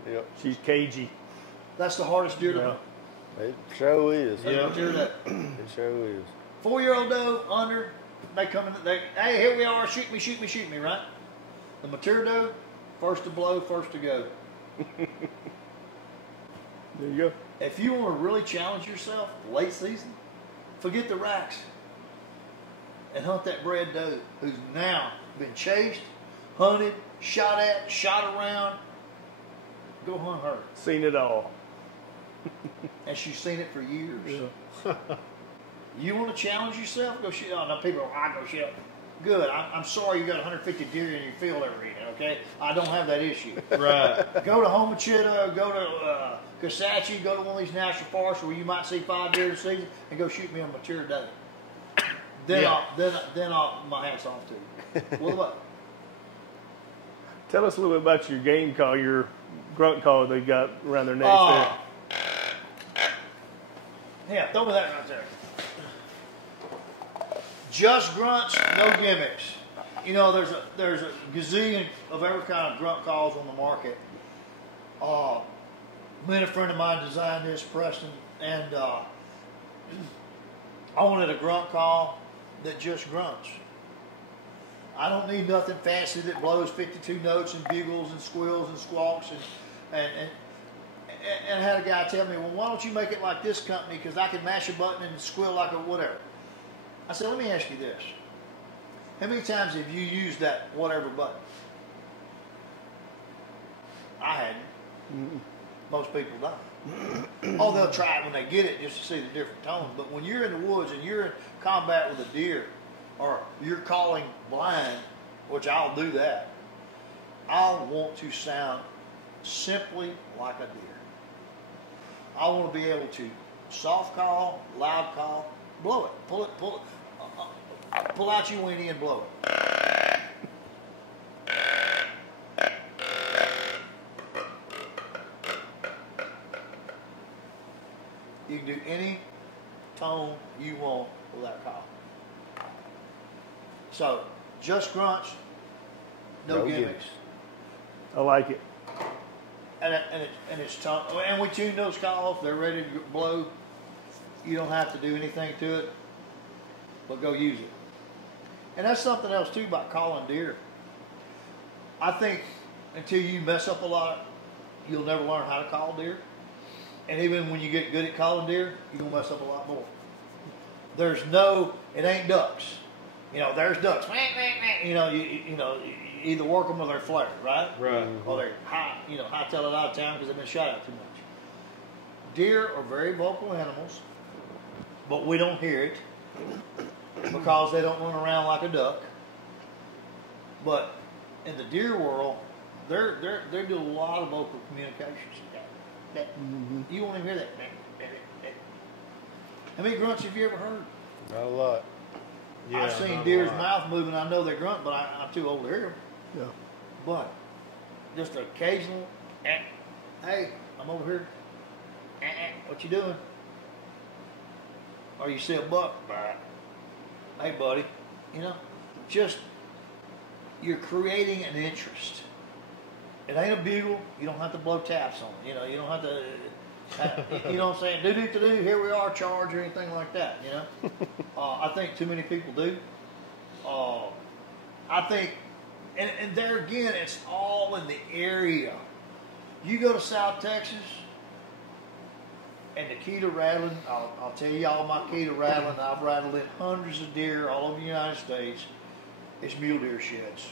Yep. She's cagey. That's the hardest deer to hunt. It sure is. Yeah. It sure is. 4-year-old doe under, they come in. Hey, here we are. Shoot me, right? The mature doe, first to blow, first to go. There you go. If you want to really challenge yourself late season, forget the racks and hunt that bred doe who's now been chased, hunted, shot at, shot around. Go hunt her. Seen it all. And she's seen it for years. Yeah. You want to challenge yourself? Go shoot. Oh, no, people go, I go shoot. Good. I'm sorry you got 150 deer in your field every year, okay? I don't have that issue. Right. Go to Homachita, go to Cosachi, go to one of these national forests where you might see 5 deer a season, and go shoot me a mature doe. Then my hat's off to you. What about? Tell us a little bit about your game call, your grunt call they got around their necks there. Yeah, throw me that right there. Just grunts, no gimmicks. You know, there's a gazillion of every kind of grunt calls on the market. Me and a friend of mine designed this, Preston, and I wanted a grunt call that just grunts. I don't need nothing fancy that blows 52 notes and bugles and squeals and squawks and had a guy tell me, well, why don't you make it like this company? Because I can mash a button and squeal like a whatever. I said, let me ask you this. How many times have you used that whatever button? I hadn't. Mm-mm. Most people don't. Oh, they'll try it when they get it just to see the different tones. But when you're in the woods and you're in combat with a deer, or you're calling blind, which I'll do that, I'll want to sound simply like a deer. I want to be able to soft call, loud call, blow it, pull out your weenie and blow it. You can do any tone you want with that call. So, just grunts, no gimmicks. I like it. And it's tone, and we tune those calls. They're ready to blow. You don't have to do anything to it, but go use it. And that's something else too about calling deer. I think until you mess up a lot, you'll never learn how to call deer. And even when you get good at calling deer, you're gonna mess up a lot more. It ain't ducks. You know, there's ducks. You know, you either work them or they're flared, right? Right. Or they're hightail it out of town because they've been shot at too much. Deer are very vocal animals, but we don't hear it because they don't run around like a duck. But in the deer world, they do a lot of vocal communications. You won't even hear that. How many grunts have you ever heard? Not a lot. Yeah, I've seen deer's mouth moving. I know they grunt, but I'm too old to hear them. Yeah. But just an occasional, hey, I'm over here. What you doing? Or you see a buck, hey, buddy. You know, just you're creating an interest. It ain't a bugle. You don't have to blow taps on it. You know, you don't have to, you know what I'm saying? Do, here we are, charge, or anything like that, you know? I think too many people do. I think, and there again, it's all in the area. You go to South Texas, and the key to rattling, I'll tell you all my key to rattling. I've rattled in hundreds of deer all over the United States. It's mule deer sheds.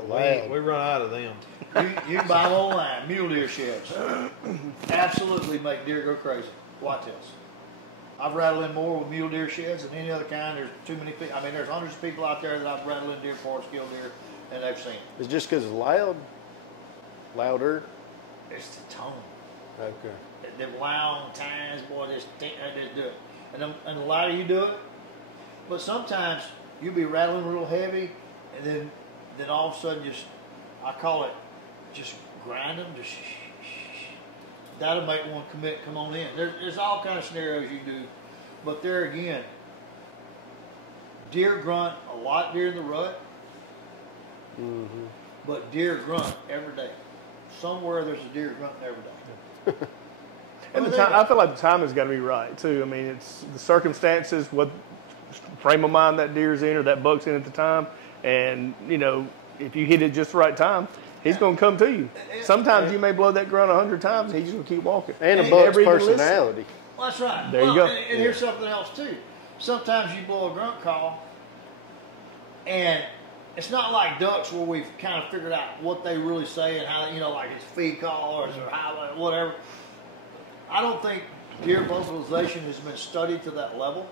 We run out of them. You can buy them online, mule deer sheds. Absolutely make deer go crazy. Whitetails. I've rattled in more with mule deer sheds than any other kind. There's too many people. I mean, there's hundreds of people out there that I've rattled in deer for, killed deer, and they've seen. It's just because it's loud? Louder? It's the tone. Okay. Them loud times, boy, just do it. And the louder you do it, but sometimes you'll be rattling real heavy, and then all of a sudden I call it just grind them, just that'll make one come on in. There's all kind of scenarios you do, but there again, deer grunt a lot during the rut, but deer grunt every day. somewhere there's a deer grunting every day. And I feel like the timing's got to be right too. I mean, it's the circumstances, what frame of mind that deer's in or that buck's in at the time, and if you hit it just the right time, he's going to come to you. Sometimes you may blow that grunt 100 times, and he's going to keep walking. And a buck's personality. Well, that's right. There you go. And here's something else too. Sometimes you blow a grunt call, and it's not like ducks where we've kind of figured out what they really say and how, like it's feed call or it's a whatever. I don't think deer vocalization has been studied to that level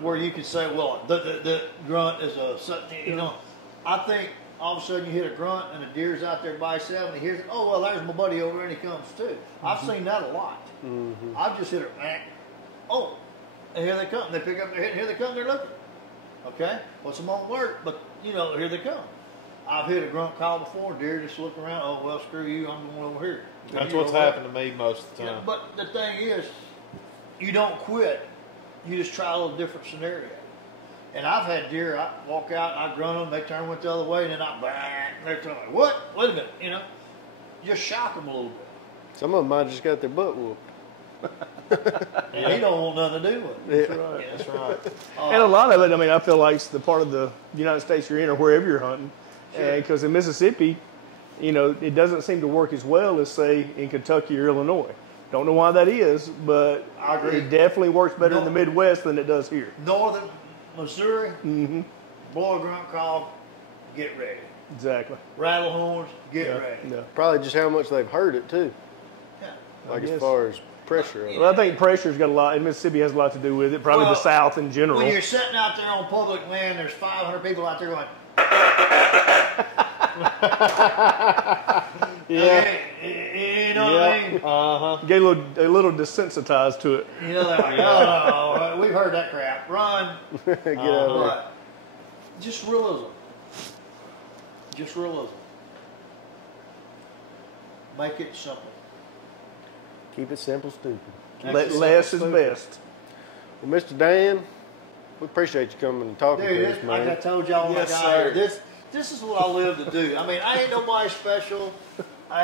where you can say, well, the grunt is a, I think all of a sudden you hit a grunt and a deer's out there by himself and he hears, oh, well, there's my buddy over there and he comes too. I've seen that a lot. I've just hit it, oh, and here they come. They pick up their head and here they come, they're looking. Okay, what's them on alert? But, here they come. I've hit a grunt call before, deer just look around, oh, well, screw you, I'm going over here. That's what's happened to me most of the time. But the thing is, you don't quit. You just try a little different scenario. And I've had deer, I walk out, I grunt them, they turn, went the other way, and then I bang, they're like, what? Wait a minute, just shock them a little bit. Some of them might just got their butt whooped. And he don't want nothing to do with it. That's right. That's right. And a lot of it, I feel like it's the part of the United States you're in or wherever you're hunting. Because in Mississippi, it doesn't seem to work as well as, say, in Kentucky or Illinois. Don't know why that is, but I agree. It definitely works better in the Midwest than it does here. Northern Missouri, blow a grunt call, get ready. Exactly. Rattle horns, get ready. Yeah. Probably just how much they've heard it too. Yeah. Like as far as pressure. Well, I think pressure's got a lot, and Mississippi has a lot to do with it. Probably the South in general. When you're sitting out there on public land, there's 500 people out there going. You know what I mean? Get a little desensitized to it. They're like, oh, no, we've heard that crap. Run. Get out of there. Just realism. Just realism. Make it simple. Keep it simple, stupid. Less is best. Well, Mr. Dan, we appreciate you coming and talking to us, man. Like I told y'all when I got here, this is what I live to do. I mean, I ain't nobody special.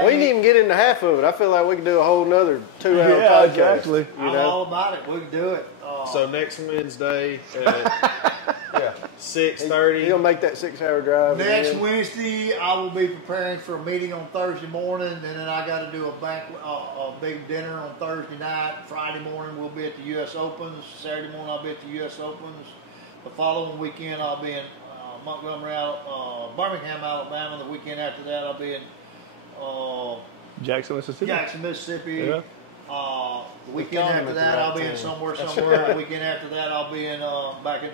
We didn't even get into half of it. I feel like we could do a whole nother 2-hour podcast. Exactly. I'm all about it. We can do it. So next Wednesday at 6:30. He'll make that 6-hour drive. Next Wednesday, I will be preparing for a meeting on Thursday morning, and then I got to do a big dinner on Thursday night. Friday morning, we'll be at the U.S. Opens. Saturday morning, I'll be at the U.S. Opens. The following weekend, I'll be in Montgomery, Birmingham, Alabama. The weekend after that, I'll be in Jackson, Mississippi. Yeah. The weekend after that, I'll be in somewhere. The weekend after that, I'll be in back in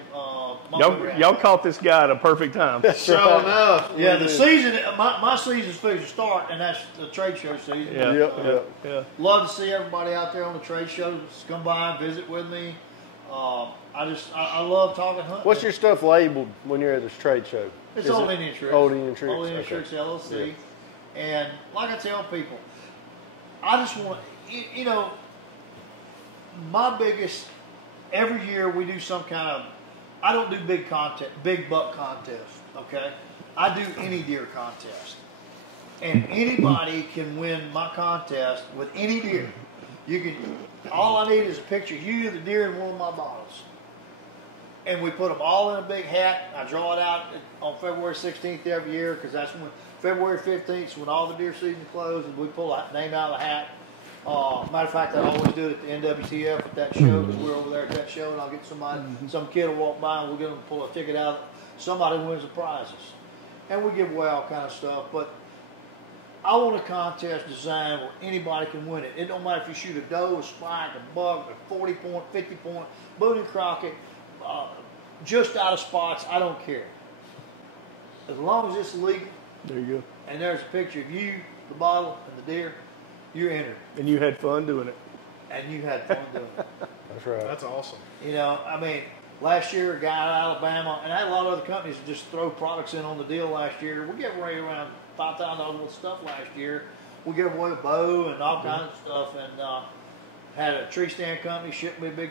Montgomery. Y'all caught this guy at a perfect time. Sure enough. Yeah, the season, my season's supposed to start, and that's the trade show season. Yeah. Love to see everybody out there on the trade shows. Come by and visit with me. I love talking hunting. What's your stuff labeled when you're at this trade show? It's Old Indian Tricks. Old Indian Tricks. Old Indian Tricks LLC. Yeah. And like I tell people, I just want to, my biggest, every year we do some kind of, I don't do big buck contest, okay? I do any deer contest. And anybody can win my contest with any deer. All I need is a picture of you, the deer, and one of my bottles. And we put them all in a big hat. I draw it out on February 16th every year because that's when, February 15th is when all the deer season closes. And we pull that name out of the hat. Matter of fact, I always do it at the NWTF at that show because we're over there at that show, and I'll get some kid will walk by and we'll get them to pull a ticket out. Somebody wins the prizes. And we give away all kind of stuff. But I want a contest designed where anybody can win it. It don't matter if you shoot a doe, a spike, a buck, a 40 point, 50 point, Boone and Crockett, just out of spots, I don't care. As long as it's legal. There you go. And there's a picture of you, the bottle, and the deer, you're entered. And you had fun doing it. And you had fun doing it. That's right. That's awesome. Last year, a guy out of Alabama, and I had a lot of other companies that just throw products in on the deal last year. We gave away around $5,000 worth of stuff last year. We gave away a bow and all kinds of stuff, and had a tree stand company ship me a big.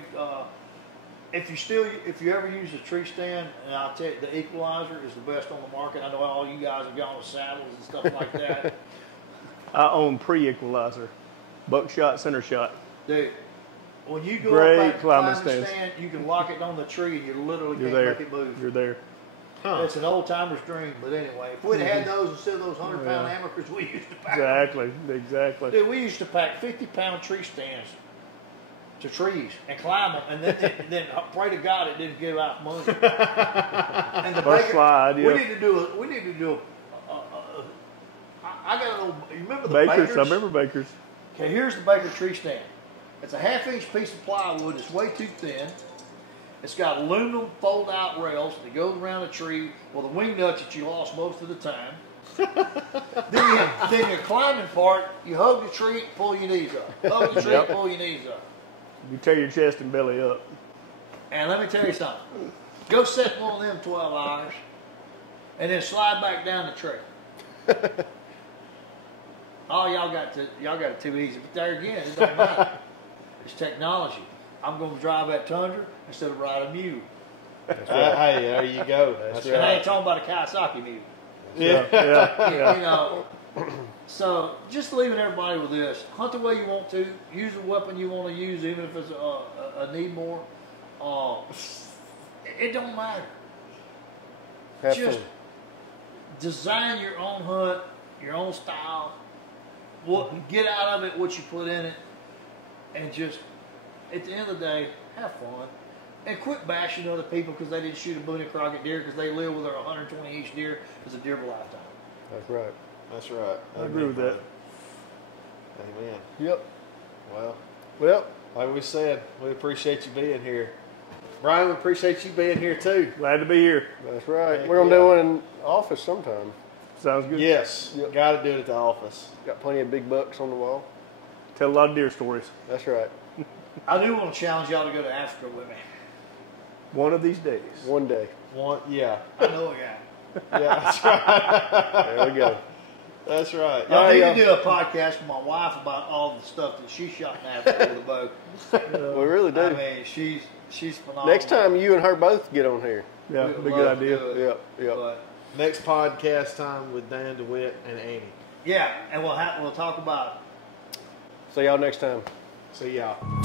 If you ever use a tree stand, and I'll tell you, the Equalizer is the best on the market. I know all you guys have gone with saddles and stuff like that. I own pre-equalizer, buckshot, center shot. Dude, when you go Great up climbing climbing stance. stand, you can lock it on the tree and you literally You're can't there. make it move. You're there. Huh. It's an old timer's dream, but anyway, if we'd had those instead of those 100-pound hammers we used to pack. Exactly. Dude, we used to pack 50-pound tree stands to trees and climb them, and then pray to God it didn't give out money. And the First slide, yeah. We need to do I got an old. You remember the Bakers. Bakers? I remember Bakers. Okay, here's the Baker tree stand. It's a 1/2-inch piece of plywood. It's way too thin. It's got aluminum fold-out rails that goes around the tree with a wing nut that you lost most of the time. then your climbing part, you hug the tree, pull your knees up. Hug the tree, pull your knees up. You tear your chest and belly up. And let me tell you something. Go set one of them 12 hours, and then slide back down the tree. Oh, y'all got it too easy. But there again, it doesn't matter. It's technology. I'm going to drive that Tundra instead of ride a mule. Hey, there you go. That's And I right. ain't talking about a Kawasaki mule. Yeah. You know, so just leaving everybody with this. Hunt the way you want to. Use the weapon you want to use, even if it's a need more. It don't matter. Have Just fun. design your own hunt, your own style. Get out of it what you put in it, and just at the end of the day, have fun. And quit bashing other people because they didn't shoot a Boone Crockett deer because they live with their 120-inch deer as a deer of a lifetime. That's right. That's right. I agree with that. Amen. Yep. Well, like we said, we appreciate you being here. Brian, we appreciate you being here too. Glad to be here. That's right. Heck We're going to yeah. do one in office sometime. Sounds good. Yes, Yep. got to do it at the office. Got plenty of big bucks on the wall. Tell a lot of deer stories. That's right. I do want to challenge y'all to go to Africa with me. One of these days. One day. Yeah, I know a guy. yeah, that's right. There we go. That's right. I need to do a podcast with my wife about all the stuff that she shot in Africa with a bow. We really do. I mean, she's phenomenal. Next time you and her both get on here. Yeah, We would be a love good to idea. do it. Yep. But, Next podcast time with Dan Dewitt and Annie. yeah, and we'll talk about See y'all next time. See y'all.